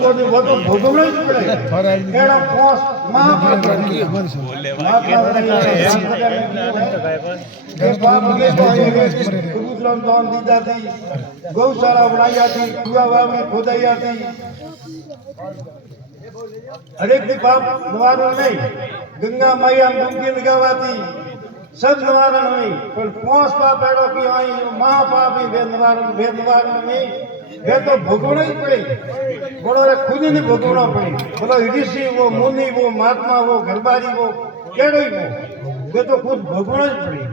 कोनी वो तो भोगवना ही पड़ेगा केड़ा पोस महापाप दान दी जाती गौशाला बनाई जाती कुआं में खोदाई जाती हरेक दी पाप निवारण नहीं गंगा मैया डुबकी लगावाती सब निवारण नहीं पर पोस पाप एड़ो की आई महापाप ही भेद निवारण नहीं वे तो भोगवना ही पड़े बोलो रे खुद ही नहीं भोगवना पड़े बोलो ऋषि वो मुनि वो महात्मा वो घरबारी वो केड़ो ही वो वे तो खुद भोगवना ही पड़े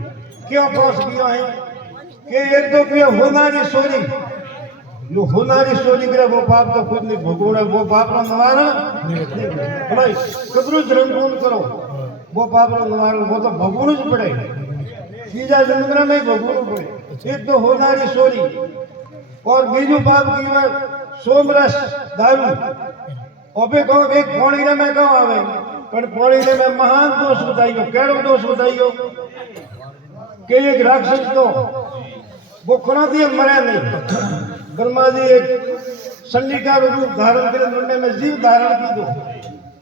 क्यों पोस किया है कि एक तो किया होनारी सोरी जो होनारी सोरी करे वो पाप तो खुद नहीं भोगवना वो पाप का निवारण भाई कतरू धर्म करो वो पाप का निवारण वो तो भोगवना ही पड़े तीजा जन्म में भोगवना पड़े एक तो होनारी सोरी और बीजू पाप की बात सोमरस दारू ओपे कहो एक पानी रे में कहो आवे पर पानी रे में महान दोष बताइयो केड़ो दोष बताइयो कि एक राक्षस तो वो कोना दिए मरे नहीं ब्रह्मा जी एक संडिका रूप धारण करे मुंडे में जीव धारण की दो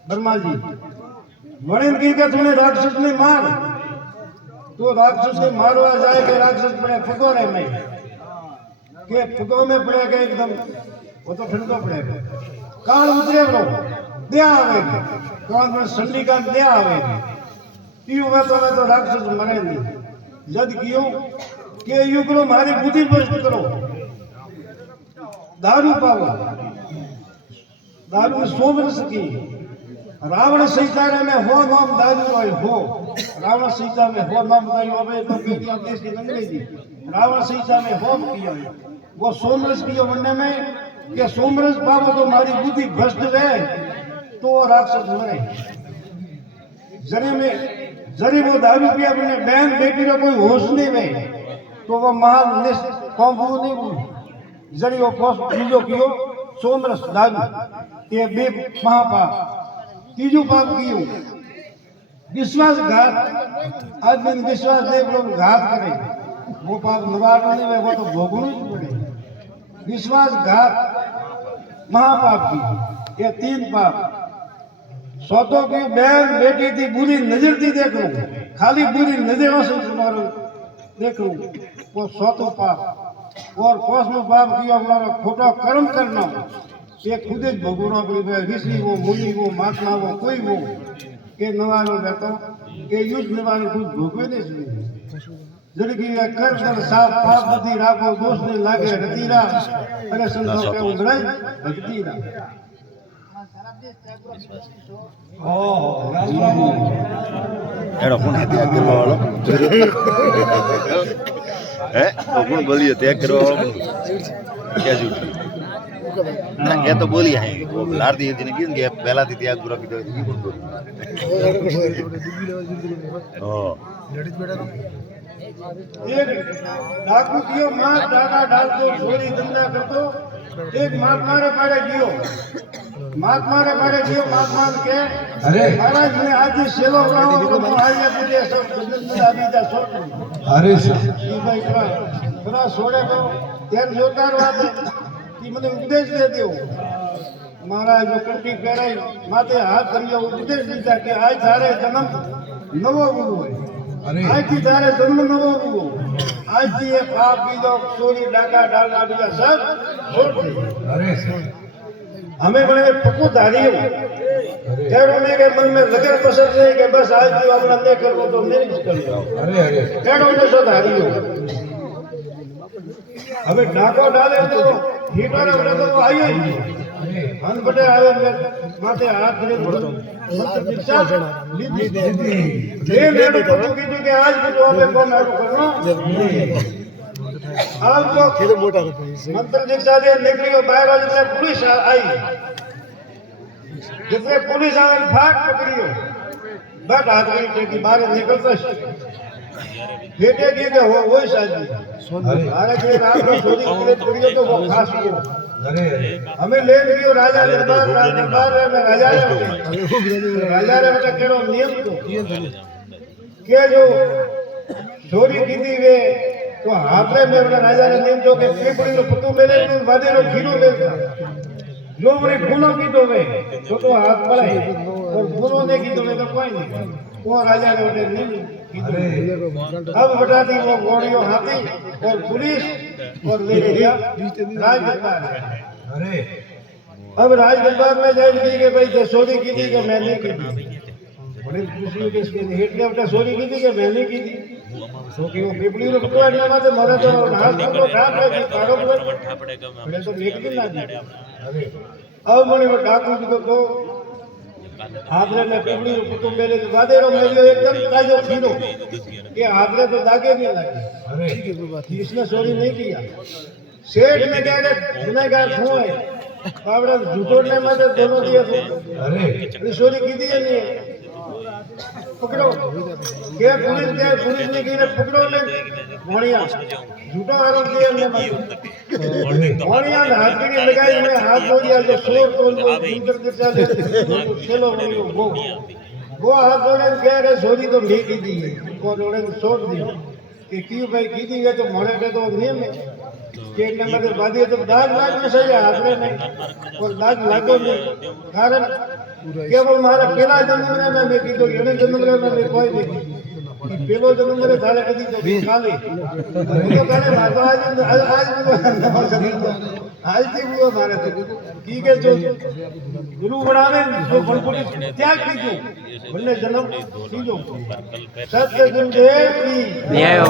ब्रह्मा जी वणिन की के तुमने राक्षस ने मार तो राक्षस ने मारवा जाए के राक्षस पड़े फगोरे में के फुगो में पड़ेगा एकदम वो तो ठंडो पड़ेगा काल उतरे ब्रो दया आवेगी काल में संडी का दया आवेगी पीऊ में तो राक्षस मरे नहीं जद कियो के यू करो मारी बुद्धि भ्रष्ट करो दारू पाओ दारू में सोमरस की रावण सीता में हो नाम दारू आई हो रावण सीता में हो नाम दारू अबे तो बेटियां देश की लंगड़ी थी रावण सीता में होम किया वो सोमरस किया बनने में कि सोमरस पावो तो मारी बुद्धि भ्रष्ट है तो राक्षस मरे जरी वो दारू पिया बने बहन बेटी का कोई होश नहीं में तो वो महान कौमू नहीं जरी वो बीजो कियो सोमरस दारू ये बे महापाप तीजू पाप कियो विश्वासघात आदमी विश्वास देव लोग घात करे वो पाप निवारण नहीं है वो तो भोगना ही पड़े विश्वासघात महापाप की ये तीन पाप सौतों की बहन बेटी थी बुरी नजर थी देख लो खाली बुरी नजरों से तुम्हारे देख लो वो सौतों पाप और कोसमो पाप किया हमारा खोटा कर्म करना ये खुद ही भोगना पड़ेगा ऋषि वो मुनि वो महात्मा वो कोई वो के निवारण रहता के युद्ध निवारण खुद भोगवे नहीं सुनी जड़की कर कर साफ पाप बधी राखो दोष नहीं लागे रतीरा अरे संतो के उधराय भक्तिरा एड़ो कौन है त्याग करवा वालो है तो कौन बोलिए त्याग करवा वालो क्या झूठ ना ये तो बोली है लार दी जिंदगी के पहला थी त्याग पूरा की तो ये कौन बोली हां लेडीज बेटा एक डाकू कियो मां डाका डालतो छोरी धंधा करतो एक महात्मा रे पाड़े जियो महात्मा के अरे महाराज ने आज सेवा कराओ तो आया तुझे सब बिजनेस आदि जा छोड़ अरे ये भाई बड़ा छोड़े तो तेर जोरदार बात है कि मुझे उपदेश दे दियो महाराज जो कंठी पहराई माथे हाथ करियो उपदेश दीजा कि आज थारे जन्म नवो गुरु है आज थी तारे जन्म नवो हुओ आज थी ये पाप बीजो चोरी डाका डालना बीजा सब छोड़ दे अरे हमें बड़े पक्को धारियो केड़ो ने के मन में लगन पसंद नहीं कि बस आज भी अपना नहीं कर लो तो नहीं कर लो अरे केड़ो ने सो धारियो हमें डाको डाले तो हीटर बड़े तो आइए हन बटे आवे माथे हाथ धरे मंत्र दीक्षा लीधी ये मेरे को की जो कि आज भी तो हमें कौन आरो करना आज तो किधर मोटा मंत्र दीक्षा दे निकलियो बाहर जितने पुलिस आई जितने पुलिस आई फाट पकड़ियो बट आदमी की बाहर निकलता बेटे की के हो वही शादी अरे के रात को चोरी करियो तो वो खास को हमें ले लियो राजा दरबार में राजा रे बेटा केरो नियम तो के जो चोरी की थी वे तो हाथ में राजा ने नियम जो के पीपड़ी नो पतू मेले नो वादे नो खीरो बेचता जो मैंने गुनो कीधो वे तो हाथ पड़े और गुनो ने कीधो वे तो कोई नहीं वो राजा ने उठे नहीं कीधो। अब बता दी वो घोड़ियों हाथी और पुलिस और ले गया राज दरबार में। अरे अब राज दरबार में जाकर की कि भाई सोरी की थी कि मैंने की थी। बड़े खुशी के इसके हेट के बेटा सोरी की थी कि मैंने की थी। तो कि वो पीपड़ी रो पकड़ने में तो मरे तो हाथ को ठाप है कि काड़ो को बड़े तो एक दिन ना दी। अरे अब मने वो डाकू को हाथरे में पीपड़ी रो कुटुंब मेले के वादे रो मेलियो एकदम ताजो खीरो कि हाथरे तो दागे नहीं लगे। अरे इसने चोरी नहीं किया। सेठ ने क्या गुनाहगार हूं है बाबड़ा झूठोड़ने में तो दोनों दिया तो अरे चोरी की थी नहीं पकड़ो क्या पुलिस ने की पकड़ो ले घोड़िया झूठा आरोप दिया हमने घोड़िया हाथ की लगाई में हाथ धो दिया जो शोर तो उनको इंटर के चले चलो वो हाथ जोड़े कह रहे चोरी तो नहीं की थी को जोड़े छोड़ दी कि क्यों भाई की थी तो मोड़े पे तो नियम है के नंबर के बाद ये तो दाग लाग में सही हाथ में और दाग लागो नहीं कारण केवल मारा पहला जन्म में मैं की तो ये जन्म में मैं कोई नहीं पेलो जन्म में थारे कदी तो खाली तो कहने मारो आज भी वो मारे थे की के जो गुरु बनावे जो फलपुरी त्याग कीजो बन्ने जन्म कीजो सत्य गुरुदेव की जय हो।